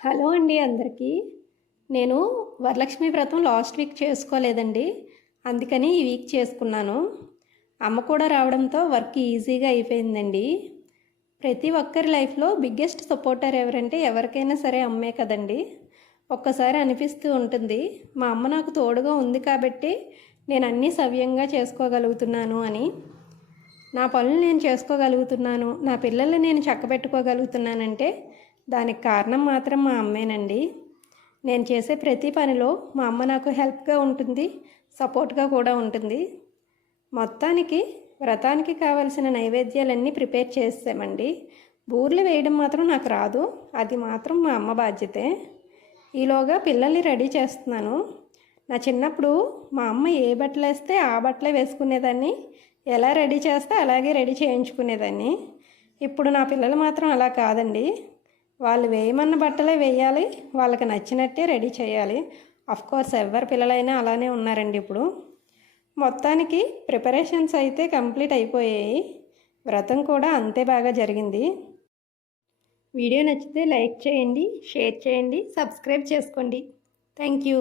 Hello అండి అందరికీ. నేను వరలక్ష్మి వ్రతం లాస్ట్ వీక్ చేసుకోలేదండి. అందుకని ఈ వీక్ చేసుకున్నాను. అమ్మ కూడా రావడంతో వర్క్ ఈజీగా అయిపోయిందండి. ప్రతి ఒక్కరి లైఫ్లో బిగ్గెస్ట్ సపోర్టర్ ఎవరంటే ఎవరికైనా సరే అమ్మే కదండి. ఒక్కసారి అనిపిస్తూ ఉంటుంది, మా అమ్మ నాకు తోడుగా ఉంది కాబట్టి నేను అన్నీ సవ్యంగా చేసుకోగలుగుతున్నాను అని. నా పనులు నేను చేసుకోగలుగుతున్నాను, నా పిల్లల్ని నేను చక్కబెట్టుకోగలుగుతున్నానంటే దానికి కారణం మాత్రం మా అమ్మేనండి. నేను చేసే ప్రతి పనిలో మా అమ్మ నాకు హెల్ప్గా ఉంటుంది, సపోర్ట్గా కూడా ఉంటుంది. మొత్తానికి వ్రతానికి కావలసిన నైవేద్యాలన్నీ ప్రిపేర్ చేసామండి. బూర్లు వేయడం మాత్రం నాకు రాదు, అది మాత్రం మా అమ్మ బాధ్యతే. ఈలోగా పిల్లల్ని రెడీ చేస్తున్నాను. నా చిన్నప్పుడు మా అమ్మ ఏ బట్టలు వేస్తే ఆ బట్టలే వేసుకునేదాన్ని, ఎలా రెడీ చేస్తే అలాగే రెడీ చేయించుకునేదాన్ని. ఇప్పుడు నా పిల్లలు మాత్రం అలా కాదండి. వాళ్ళు వేయమన్న బట్టలే వేయాలి, వాళ్ళకి నచ్చినట్టే రెడీ చేయాలి. కోర్స్ ఎవరి పిల్లలైనా అలానే ఉన్నారండి ఇప్పుడు. మొత్తానికి ప్రిపరేషన్స్ అయితే కంప్లీట్ అయిపోయాయి. వ్రతం కూడా అంతే బాగా జరిగింది. వీడియో నచ్చితే లైక్ చేయండి, షేర్ చేయండి, సబ్స్క్రైబ్ చేసుకోండి. Thank you.